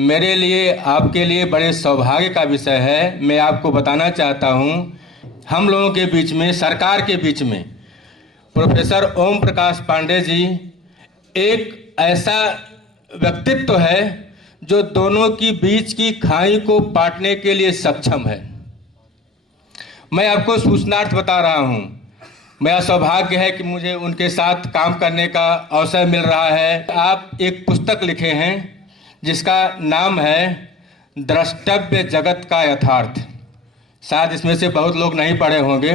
मेरे लिए आपके लिए बड़े सौभाग्य का विषय है। मैं आपको बताना चाहता हूँ, हम लोगों के बीच में, सरकार के बीच में प्रोफेसर ओम प्रकाश पांडे जी एक ऐसा व्यक्तित्व है जो दोनों की बीच की खाई को पाटने के लिए सक्षम है। मैं आपको सूचनार्थ बता रहा हूँ, मेरा सौभाग्य है कि मुझे उनके साथ काम करने का अवसर मिल रहा है। आप एक पुस्तक लिखे हैं जिसका नाम है द्रष्टव्य जगत का यथार्थ। शायद इसमें से बहुत लोग नहीं पढ़े होंगे।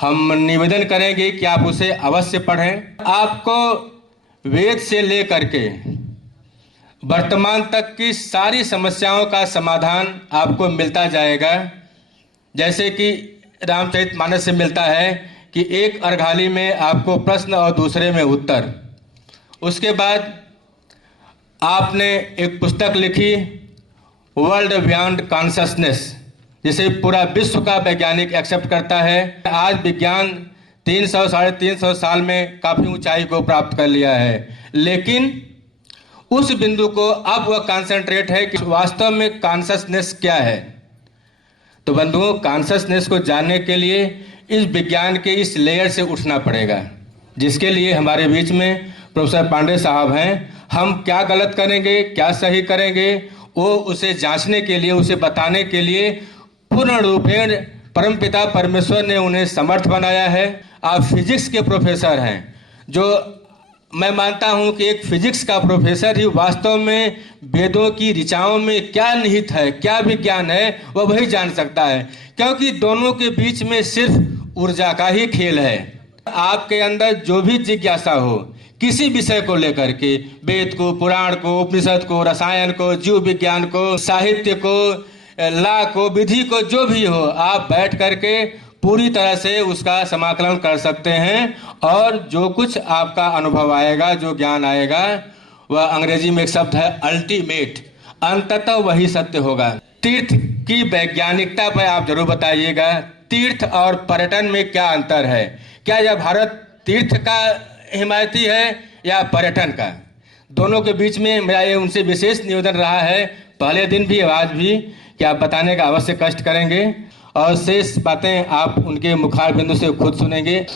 हम निवेदन करेंगे कि आप उसे अवश्य पढ़ें। आपको वेद से लेकर के वर्तमान तक की सारी समस्याओं का समाधान आपको मिलता जाएगा। जैसे कि रामचरितमानस से मिलता है कि एक अर्घाली में आपको प्रश्न और दूसरे में उत्तर। उसके बाद आपने एक पुस्तक लिखी वर्ल्ड बियॉन्ड कॉन्शसनेस, जिसे पूरा विश्व का वैज्ञानिक एक्सेप्ट करता है। आज विज्ञान 300 साढ़े 300 साल में काफ़ी ऊंचाई को प्राप्त कर लिया है, लेकिन उस बिंदु को अब वह कॉन्सेंट्रेट है कि वास्तव में कॉन्शसनेस क्या है। तो बंधुओं, कॉन्शसनेस को जानने के लिए इस विज्ञान के इस लेयर से उठना पड़ेगा, जिसके लिए हमारे बीच में प्रोफेसर पांडे साहब हैं। हम क्या गलत करेंगे, क्या सही करेंगे, वो उसे जांचने के लिए, उसे बताने के लिए पूर्ण रूपेण परमपिता परमेश्वर ने उन्हें समर्थ बनाया है। आप फिजिक्स के प्रोफेसर हैं, जो मैं मानता हूं कि एक फिजिक्स का प्रोफेसर ही वास्तव में वेदों की ऋचाओं में क्या निहित है, क्या विज्ञान है, वह वही जान सकता है, क्योंकि दोनों के बीच में सिर्फ ऊर्जा का ही खेल है। आपके अंदर जो भी जिज्ञासा हो किसी विषय को लेकर के, वेद को, पुराण को, उपनिषद को, रसायन को, जीव विज्ञान को, साहित्य को, ला को, विधि को, जो भी हो, आप बैठ करके पूरी तरह से उसका समाकलन कर सकते हैं। और जो कुछ आपका अनुभव आएगा, जो ज्ञान आएगा, वह अंग्रेजी में एक शब्द है अल्टीमेट, अंततः वही सत्य होगा। तीर्थ की वैज्ञानिकता पर आप जरूर बताइएगा, तीर्थ और पर्यटन में क्या अंतर है? क्या यह भारत तीर्थ का हिमायती है या पर्यटन का? दोनों के बीच में मेरा ये उनसे विशेष निवेदन रहा है, पहले दिन भी आज भी, कि आप बताने का अवश्य कष्ट करेंगे और शेष बातें आप उनके मुखार बिंदु से खुद सुनेंगे।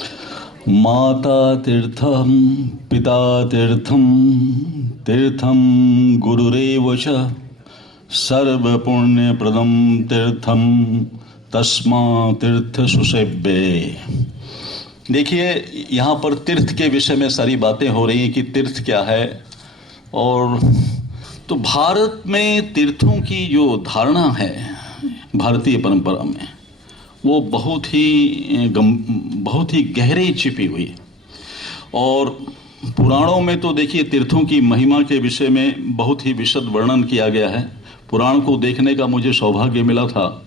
माता तीर्थम पिता तीर्थम तीर्थम गुरुरेव च सर्व पुण्य प्रदम तीर्थम तस्मा तीर्थ सुसेव्ये। देखिए, यहाँ पर तीर्थ के विषय में सारी बातें हो रही हैं कि तीर्थ क्या है। और तो भारत में तीर्थों की जो धारणा है भारतीय परंपरा में, वो बहुत ही गहरे छिपी हुई है। और पुराणों में तो देखिए तीर्थों की महिमा के विषय में बहुत ही विशद वर्णन किया गया है। पुराण को देखने का मुझे सौभाग्य मिला था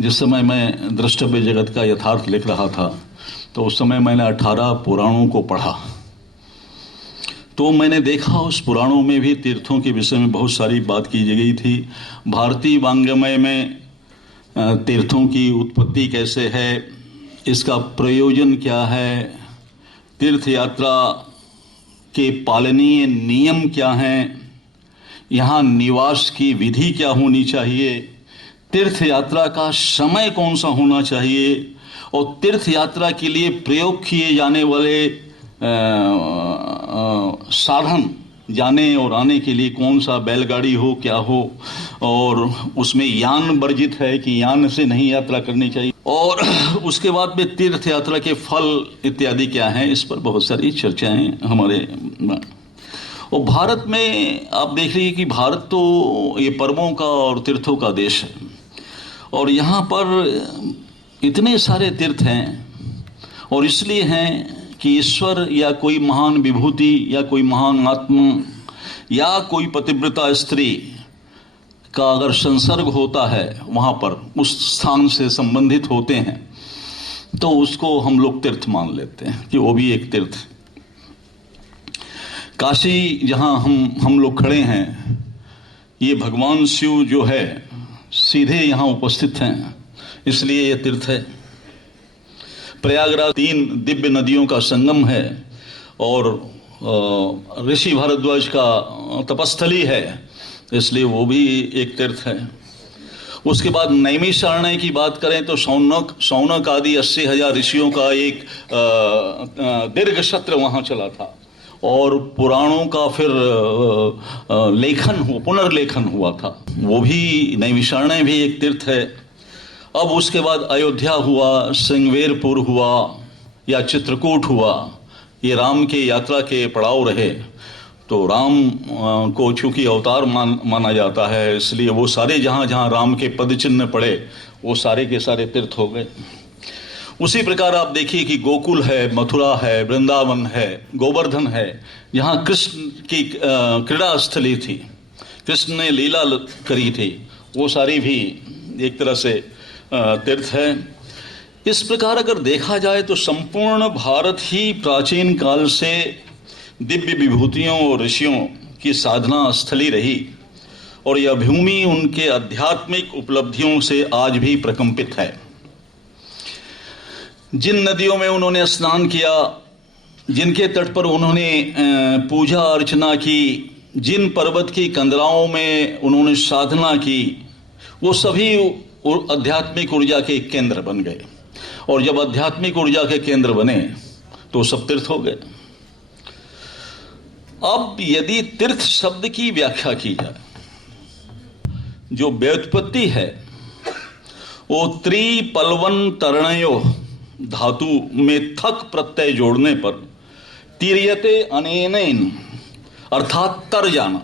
जिस समय मैं द्रष्टव्य जगत का यथार्थ लिख रहा था। तो उस समय मैंने 18 पुराणों को पढ़ा, तो मैंने देखा उस पुराणों में भी तीर्थों के विषय में बहुत सारी बात की गई थी। भारतीय वांग्मय में तीर्थों की उत्पत्ति कैसे है, इसका प्रयोजन क्या है, तीर्थ यात्रा के पालनीय नियम क्या हैं, यहाँ निवास की विधि क्या होनी चाहिए, तीर्थ यात्रा का समय कौन सा होना चाहिए, और तीर्थ यात्रा के लिए प्रयोग किए जाने वाले साधन, जाने और आने के लिए कौन सा बैलगाड़ी हो, क्या हो, और उसमें यान वर्जित है कि यान से नहीं यात्रा करनी चाहिए, और उसके बाद में तीर्थ यात्रा के फल इत्यादि क्या हैं, इस पर बहुत सारी चर्चाएं हमारे। और भारत में आप देख लीजिए कि भारत तो ये पर्वों का और तीर्थों का देश है, और यहाँ पर इतने सारे तीर्थ हैं, और इसलिए हैं कि ईश्वर या कोई महान विभूति या कोई महान आत्मा या कोई पतिव्रता स्त्री का अगर संसर्ग होता है वहाँ पर, उस स्थान से संबंधित होते हैं, तो उसको हम लोग तीर्थ मान लेते हैं कि वो भी एक तीर्थ। काशी जहाँ हम लोग खड़े हैं, ये भगवान शिव जो है सीधे यहाँ उपस्थित हैं, इसलिए ये तीर्थ है। प्रयागराज 3 दिव्य नदियों का संगम है, और ऋषि भारद्वाज का तपस्थली है, इसलिए वो भी एक तीर्थ है। उसके बाद नैमिषारण्य की बात करें तो शौनक आदि 80,000 ऋषियों का एक दीर्घ सत्र वहाँ चला था, और पुराणों का फिर पुनर्लेखन हुआ था। वो भी नैमिषारण्य भी एक तीर्थ है। अब उसके बाद अयोध्या हुआ, सिंगवेरपुर हुआ या चित्रकूट हुआ, ये राम के यात्रा के पड़ाव रहे। तो राम को चूंकि अवतार माना जाता है, इसलिए वो सारे जहाँ जहाँ राम के पद चिन्ह पड़े वो सारे के सारे तीर्थ हो गए। उसी प्रकार आप देखिए कि गोकुल है, मथुरा है, वृंदावन है, गोवर्धन है, जहाँ कृष्ण की क्रीड़ा स्थली थी, कृष्ण ने लीला करी थी, वो सारी भी एक तरह से तीर्थ है। इस प्रकार अगर देखा जाए तो संपूर्ण भारत ही प्राचीन काल से दिव्य विभूतियों और ऋषियों की साधना स्थली रही, और यह भूमि उनके आध्यात्मिक उपलब्धियों से आज भी प्रकंपित है। जिन नदियों में उन्होंने स्नान किया, जिनके तट पर उन्होंने पूजा अर्चना की, जिन पर्वत की कंदराओं में उन्होंने साधना की, वो सभी आध्यात्मिक ऊर्जा के केंद्र बन गए। और जब आध्यात्मिक ऊर्जा के केंद्र बने तो सब तीर्थ हो गए। अब यदि तीर्थ शब्द की व्याख्या की जाए, जो व्युत्पत्ति है वो त्रिपलवन तरणयो धातु में थक प्रत्यय जोड़ने पर तीर्यते अनेन अर्थात तर जाना,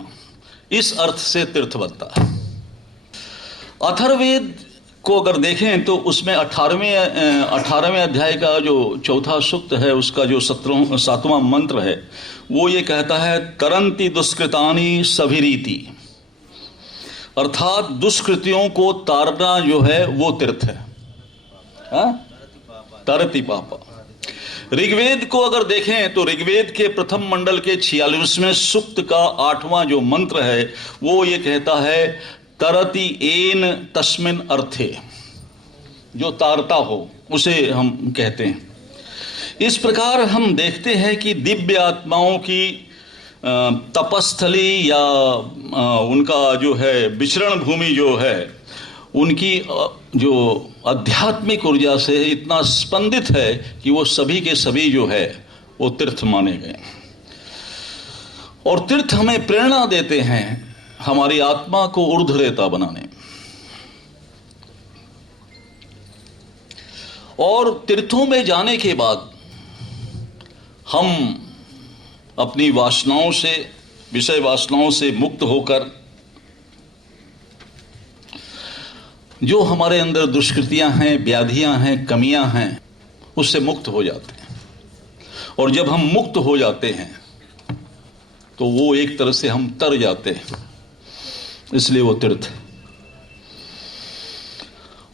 इस अर्थ से तीर्थ बनता है। अथर्ववेद को अगर देखें तो उसमें 18वें अध्याय का जो चौथा सूक्त है, उसका जो 7वां मंत्र है, वो ये कहता है तरंती दुष्कृतानि सभिरीति, अर्थात दुष्कृतियों को तारना जो है वो तीर्थ है। तरति पापा। ऋग्वेद को अगर देखें तो ऋग्वेद के प्रथम मंडल के 46वें सूक्त का 8वां जो मंत्र है वो ये कहता है तरति एन तस्मिन अर्थे, जो तारता हो उसे हम कहते हैं। इस प्रकार हम देखते हैं कि दिव्य आत्माओं की तपस्थली या उनका जो है विचरण भूमि जो है, उनकी जो आध्यात्मिक ऊर्जा से इतना स्पंदित है कि वो सभी के सभी जो है वो तीर्थ माने गए। और तीर्थ हमें प्रेरणा देते हैं हमारी आत्मा को ऊर्ध्वरेता बनाने। और तीर्थों में जाने के बाद हम अपनी वासनाओं से, विषय वासनाओं से मुक्त होकर जो हमारे अंदर दुष्कृतियां हैं, व्याधियां हैं, कमियां हैं, उससे मुक्त हो जाते हैं। और जब हम मुक्त हो जाते हैं तो वो एक तरह से हम तर जाते हैं, इसलिए वो तीर्थ।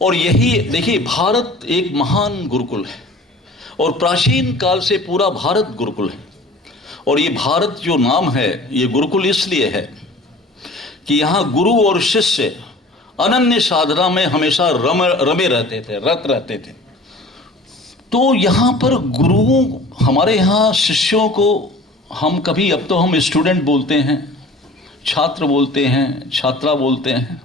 और यही देखिए, भारत एक महान गुरुकुल है और प्राचीन काल से पूरा भारत गुरुकुल है। और ये भारत जो नाम है, ये गुरुकुल इसलिए है कि यहाँ गुरु और शिष्य अनन्य साधना में हमेशा रमे रहते थे, रत रहते थे। तो यहाँ पर गुरुओं, हमारे यहाँ शिष्यों को हम कभी, अब तो हम स्टूडेंट बोलते हैं, छात्र बोलते हैं, छात्रा बोलते हैं।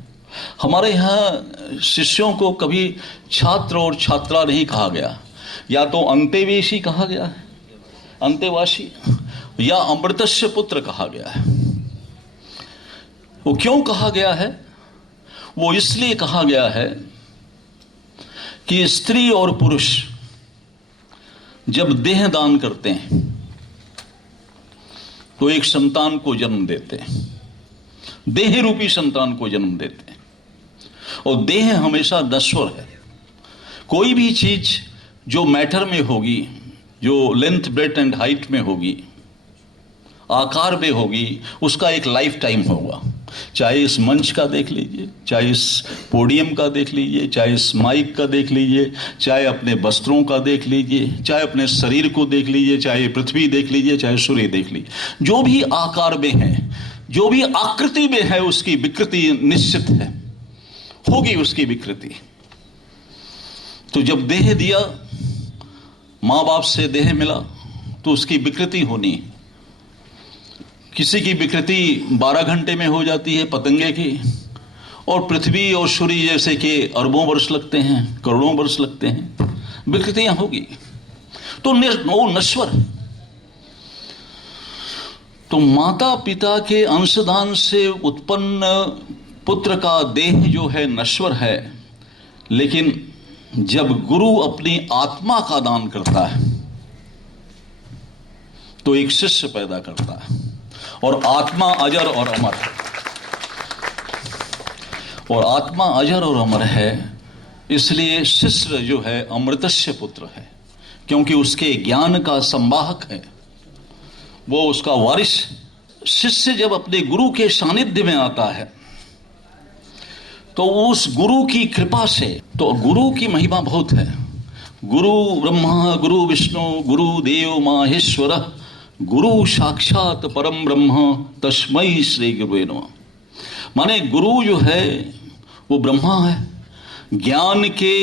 हमारे यहाँ शिष्यों को कभी छात्र और छात्रा नहीं कहा गया, या तो अंतेवेशी कहा गया है, अंतेवासी, या अमृतस्य पुत्र कहा गया है। वो क्यों कहा गया है? वो इसलिए कहा गया है कि स्त्री और पुरुष जब देह दान करते हैं तो एक संतान को जन्म देते हैं, देह रूपी संतान को जन्म देते हैं। और देह हमेशा नश्वर है। कोई भी चीज जो मैटर में होगी, जो लेंथ, ब्रेथ एंड हाइट में होगी, आकार में होगी, उसका एक लाइफ टाइम होगा। चाहे इस मंच का देख लीजिए, चाहे इस पोडियम का देख लीजिए, चाहे इस माइक का देख लीजिए, चाहे अपने वस्त्रों का देख लीजिए, चाहे अपने शरीर को देख लीजिए, चाहे पृथ्वी देख लीजिए, चाहे सूर्य देख लीजिए। जो भी आकार में है, जो भी आकृति में है, उसकी विकृति निश्चित है, होगी उसकी विकृति। तो जब देह दिया, माँ बाप से देह मिला, तो उसकी विकृति होनी है। किसी की विकृति 12 घंटे में हो जाती है पतंगे की, और पृथ्वी और सूर्य जैसे कि अरबों वर्ष लगते हैं, करोड़ों वर्ष लगते हैं, विकृतियां होगी। तो वो नश्वर है। तो माता पिता के अंशदान से उत्पन्न पुत्र का देह जो है नश्वर है, लेकिन जब गुरु अपनी आत्मा का दान करता है तो एक शिष्य पैदा करता है, और आत्मा अजर और अमर है। और आत्मा अजर और अमर है, इसलिए शिष्य जो है अमृतस्य पुत्र है, क्योंकि उसके ज्ञान का संवाहक है, वो उसका वारिस। शिष्य जब अपने गुरु के सानिध्य में आता है तो उस गुरु की कृपा से, तो गुरु की महिमा बहुत है। गुरु ब्रह्मा गुरु विष्णु गुरु देव माहेश्वर गुरु साक्षात परम ब्रह्म तस्मै श्री गुरुवे नमः। माने गुरु जो है वो ब्रह्मा है, ज्ञान के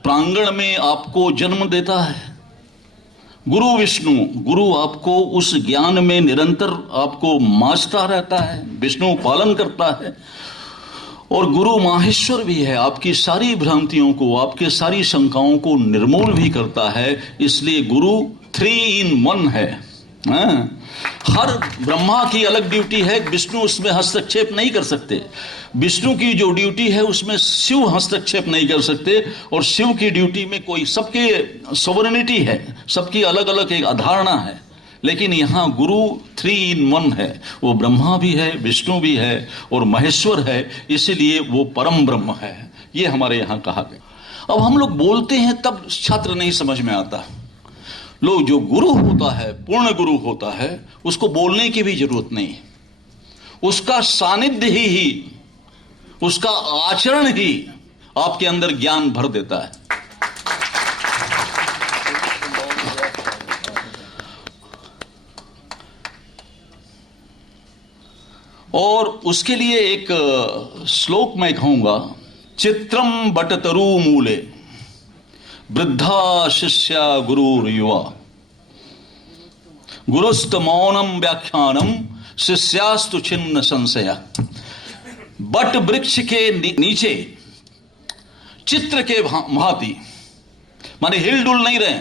प्रांगण में आपको जन्म देता है। गुरु विष्णु, गुरु आपको उस ज्ञान में निरंतर आपको मांझता रहता है, विष्णु पालन करता है। और गुरु माहेश्वर भी है, आपकी सारी भ्रांतियों को, आपके सारी शंकाओं को निर्मूल भी करता है। इसलिए गुरु 3 in 1 है। हर ब्रह्मा की अलग ड्यूटी है, विष्णु उसमें हस्तक्षेप नहीं कर सकते। विष्णु की जो ड्यूटी है उसमें शिव हस्तक्षेप नहीं कर सकते, और शिव की ड्यूटी में कोई, सबके सोवरेनिटी है, सबकी अलग अलग एक अधारणा है। लेकिन यहाँ गुरु 3 in 1 है, वो ब्रह्मा भी है, विष्णु भी है और महेश्वर है, इसलिए वो परम ब्रह्म है। ये हमारे यहाँ कहा गया। अब हम लोग बोलते हैं तब छात्र नहीं समझ में आता। लोग, जो गुरु होता है, पूर्ण गुरु होता है, उसको बोलने की भी जरूरत नहीं, उसका सानिध्य ही उसका आचरण ही आपके अंदर ज्ञान भर देता है। और उसके लिए एक श्लोक मैं कहूंगा, चित्रम बटतरु मूले वृद्धा शिष्या गुरु युवा गुरुस्त मौनम व्याख्यानम शिष्यास्तु छिन्न संशया। बट वृक्ष के नीचे चित्र के भांति, माने हिलडुल नहीं रहे,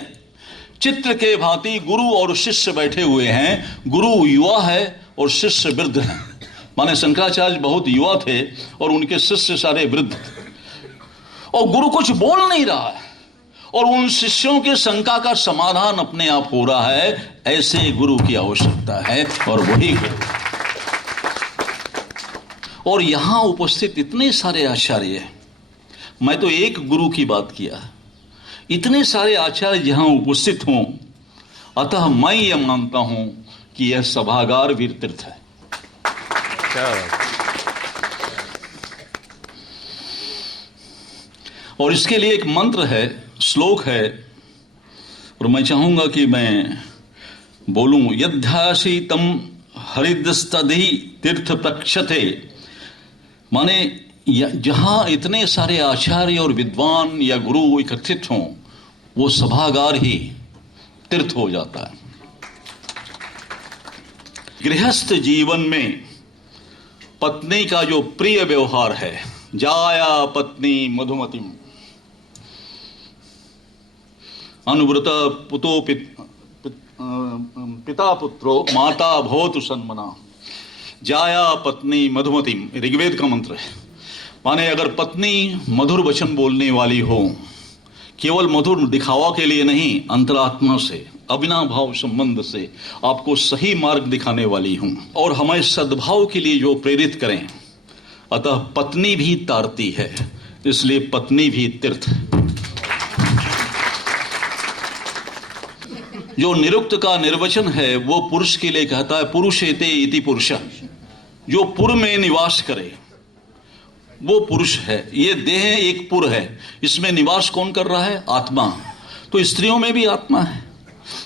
चित्र के भांति गुरु और शिष्य बैठे हुए हैं। गुरु युवा है और शिष्य वृद्ध हैं। माने शंकराचार्य बहुत युवा थे और उनके शिष्य सारे वृद्ध थे, और गुरु कुछ बोल नहीं रहा है, और उन शिष्यों के शंका का समाधान अपने आप हो रहा है। ऐसे गुरु की आवश्यकता है, और वही गुरु। और यहां उपस्थित इतने सारे आचार्य हैं, मैं तो एक गुरु की बात किया, इतने सारे आचार्य यहां उपस्थित हों, अतः मैं यह मानता हूं कि यह सभागार वीर तीर्थ है। और इसके लिए एक मंत्र है, श्लोक है, और मैं चाहूंगा कि मैं बोलूं, यद्यासी तम हरिदस्तधि तीर्थ प्रक्षते। माने जहां इतने सारे आचार्य और विद्वान या गुरु एकत्रित हों, वो सभागार ही तीर्थ हो जाता है। गृहस्थ जीवन में पत्नी का जो प्रिय व्यवहार है, जाया पत्नी मधुमतिम अनुव्रत पुतो पिता पुत्रो माता भवतु सन्मना। जाया पत्नी मधुमतिम ऋग्वेद का मंत्र है। माने अगर पत्नी मधुर वचन बोलने वाली हो, केवल मधुर दिखावा के लिए नहीं, अंतरात्मा से, अविनाभाव संबंध से आपको सही मार्ग दिखाने वाली हूं, और हमें सद्भाव के लिए जो प्रेरित करें। अतः पत्नी भी तारती है, इसलिए पत्नी भी तीर्थ। जो निरुक्त का निर्वचन है वो पुरुष के लिए कहता है, पुरुषेते इति पुरुष। जो पुर में निवास करे वो पुरुष है। ये देह एक पुर है, इसमें निवास कौन कर रहा है? आत्मा। तो स्त्रियों में भी आत्मा है,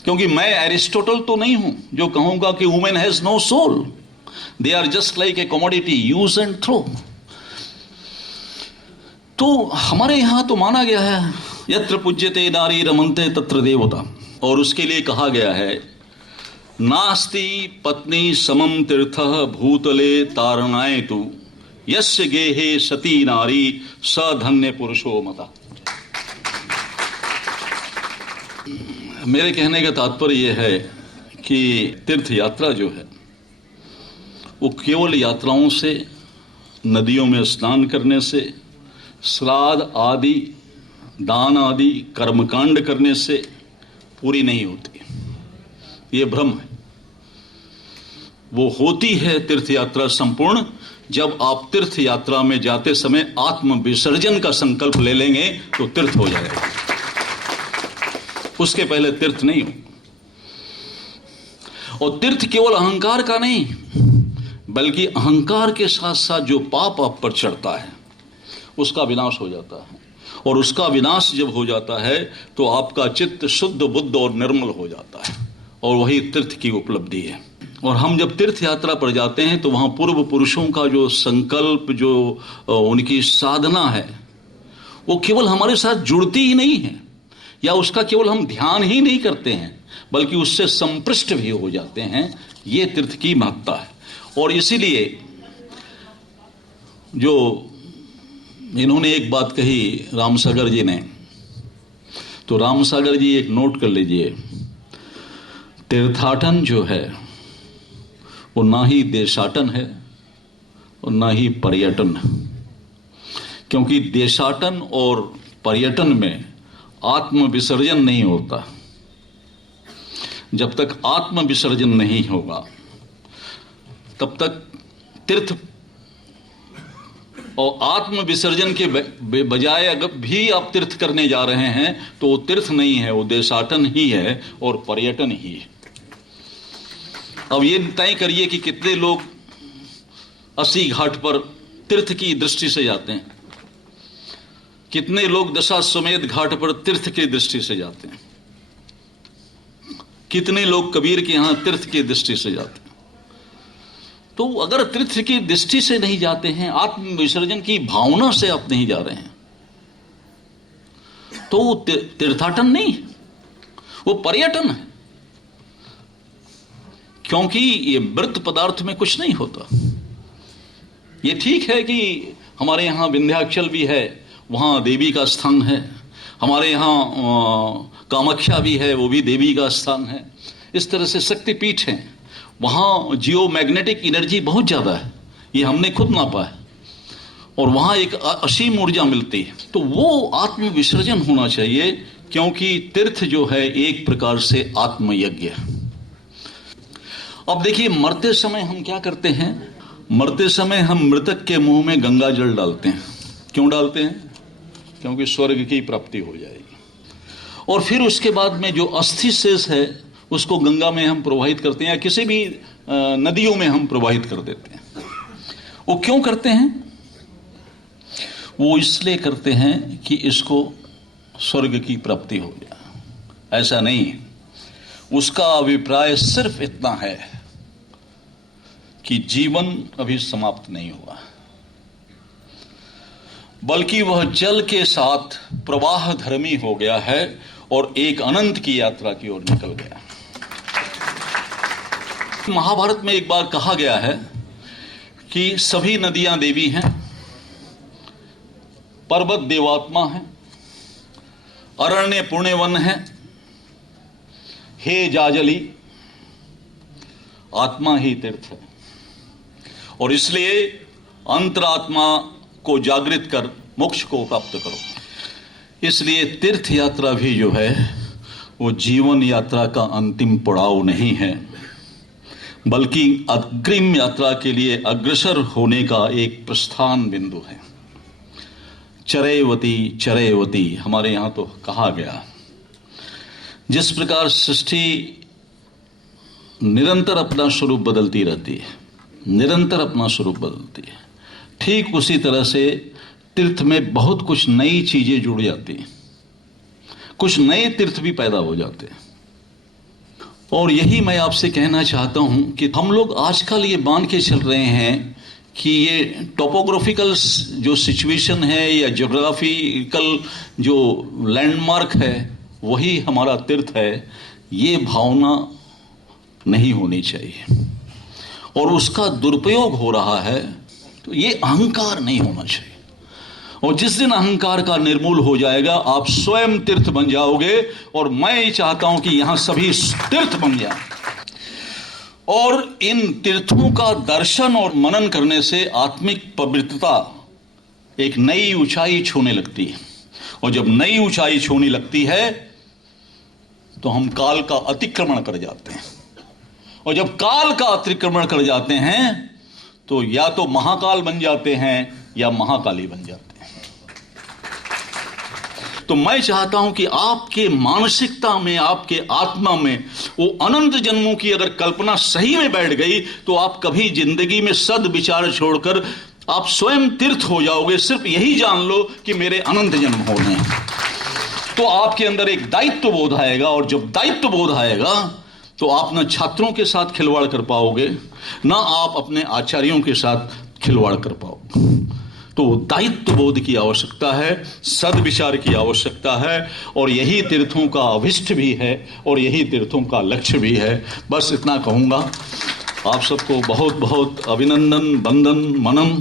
क्योंकि मैं एरिस्टोटल तो नहीं हूं जो कहूंगा कि women has no soul, they are just like a commodity, use and throw. तो हमारे यहां तो माना गया है, यत्र पूज्यते नारी रमन्ते तत्र देवता। और उसके लिए कहा गया है नास्ति पत्नी समम तीर्थः भूतले तारणाय तु यस्य गेहे सती नारी स धन्य पुरुषो मता। मेरे कहने का तात्पर्य यह है कि तीर्थ यात्रा जो है वो केवल यात्राओं से, नदियों में स्नान करने से, श्राद्ध आदि, दान आदि कर्मकांड करने से पूरी नहीं होती। ये भ्रम है। वो होती है तीर्थ यात्रा संपूर्ण जब आप तीर्थ यात्रा में जाते समय आत्म विसर्जन का संकल्प ले लेंगे तो तीर्थ हो जाएगा। उसके पहले तीर्थ नहीं हो। और तीर्थ केवल अहंकार का नहीं, बल्कि अहंकार के साथ साथ जो पाप आप पर चढ़ता है उसका विनाश हो जाता है। और उसका विनाश जब हो जाता है तो आपका चित्त शुद्ध, बुद्ध और निर्मल हो जाता है। और वही तीर्थ की उपलब्धि है। और हम जब तीर्थ यात्रा पर जाते हैं तो वहाँ पूर्व पुरुषों का जो संकल्प, जो उनकी साधना है, वो केवल हमारे साथ जुड़ती ही नहीं है, या उसका केवल हम ध्यान ही नहीं करते हैं, बल्कि उससे संपृष्ट भी हो जाते हैं। ये तीर्थ की महत्ता है। और इसीलिए जो इन्होंने एक बात कही रामसागर जी ने, तो रामसागर जी एक नोट कर लीजिए, तीर्थाटन जो है वो ना ही देशाटन है और ना ही पर्यटन है। क्योंकि देशाटन और पर्यटन में आत्म विसर्जन नहीं होता। जब तक आत्म विसर्जन नहीं होगा तब तक तीर्थ, और आत्म विसर्जन के बजाय अगर भी आप तीर्थ करने जा रहे हैं तो वो तीर्थ नहीं है, वो देशाटन ही है और पर्यटन ही है। अब ये तय करिए कि कितने लोग अस्सी घाट पर तीर्थ की दृष्टि से जाते हैं, कितने लोग दशाश्वमेध घाट पर तीर्थ की दृष्टि से जाते हैं, कितने लोग कबीर के यहां तीर्थ की दृष्टि से जाते हैं। तो अगर तीर्थ की दृष्टि से नहीं जाते हैं, आत्म विसर्जन की भावना से आप नहीं जा रहे हैं, तो वो तीर्थाटन नहीं, वो पर्यटन है। क्योंकि ये मृत पदार्थ में कुछ नहीं होता। ये ठीक है कि हमारे यहाँ विंध्याचल भी है, वहाँ देवी का स्थान है, हमारे यहाँ कामाख्या भी है, वो भी देवी का स्थान है। इस तरह से शक्तिपीठ हैं, वहाँ जियो मैग्नेटिक एनर्जी बहुत ज़्यादा है, ये हमने खुद नापा है। और वहाँ एक असीम ऊर्जा मिलती है। तो वो आत्म विसर्जन होना चाहिए, क्योंकि तीर्थ जो है एक प्रकार से आत्मयज्ञ है। अब देखिए, मरते समय हम क्या करते हैं? मरते समय हम मृतक के मुंह में गंगा जल डालते हैं। क्यों डालते हैं? क्योंकि स्वर्ग की प्राप्ति हो जाएगी। और फिर उसके बाद में जो अस्थि शेष है उसको गंगा में हम प्रवाहित करते हैं, या किसी भी नदियों में हम प्रवाहित कर देते हैं। वो क्यों करते हैं? वो इसलिए करते हैं कि इसको स्वर्ग की प्राप्ति हो जाए। ऐसा नहीं है। उसका अभिप्राय सिर्फ इतना है कि जीवन अभी समाप्त नहीं हुआ, बल्कि वह जल के साथ प्रवाह धर्मी हो गया है और एक अनंत की यात्रा की ओर निकल गया। महाभारत में एक बार कहा गया है कि सभी नदियां देवी हैं, पर्वत देवात्मा है, अरण्य पुण्यवन है, हे जाजली, आत्मा ही तीर्थ है। और इसलिए अंतरात्मा को जागृत कर मोक्ष को प्राप्त करो। इसलिए तीर्थ यात्रा भी जो है वो जीवन यात्रा का अंतिम पड़ाव नहीं है, बल्कि अग्रिम यात्रा के लिए अग्रसर होने का एक प्रस्थान बिंदु है। चरैवती चरैवती हमारे यहाँ तो कहा गया। जिस प्रकार सृष्टि निरंतर अपना स्वरूप बदलती रहती है, निरंतर अपना स्वरूप बदलती है, ठीक उसी तरह से तीर्थ में बहुत कुछ नई चीजें जुड़ जाती हैं, कुछ नए तीर्थ भी पैदा हो जाते हैं। और यही मैं आपसे कहना चाहता हूं कि हम लोग आजकल ये मान के चल रहे हैं कि ये टोपोग्राफिकल जो सिचुएशन है या ज्योग्राफिकल जो लैंडमार्क है वही हमारा तीर्थ है। ये भावना नहीं होनी चाहिए और उसका दुरुपयोग हो रहा है, तो ये अहंकार नहीं होना चाहिए। और जिस दिन अहंकार का निर्मूल हो जाएगा, आप स्वयं तीर्थ बन जाओगे। और मैं ये चाहता हूं कि यहां सभी तीर्थ बन जाएं। और इन तीर्थों का दर्शन और मनन करने से आत्मिक पवित्रता एक नई ऊंचाई छूने लगती है। और जब नई ऊंचाई छूने लगती है तो हम काल का अतिक्रमण कर जाते हैं। और जब काल का अतिक्रमण कर जाते हैं तो या तो महाकाल बन जाते हैं या महाकाली बन जाते हैं। तो मैं चाहता हूं कि आपके मानसिकता में, आपके आत्मा में वो अनंत जन्मों की अगर कल्पना सही में बैठ गई तो आप कभी जिंदगी में सद्विचार छोड़कर आप स्वयं तीर्थ हो जाओगे। सिर्फ यही जान लो कि मेरे अनंत जन्म होने हैं। तो आपके अंदर एक दायित्व बोध आएगा। और जब दायित्व बोध आएगा तो आप न छात्रों के साथ खिलवाड़ कर पाओगे, ना आप अपने आचार्यों के साथ खिलवाड़ कर पाओगे। तो दायित्व बोध की आवश्यकता है, सद्विचार की आवश्यकता है। और यही तीर्थों का अभिष्ट भी है और यही तीर्थों का लक्ष्य भी है। बस इतना कहूँगा। आप सबको बहुत बहुत अभिनंदन, वंदन, मनन।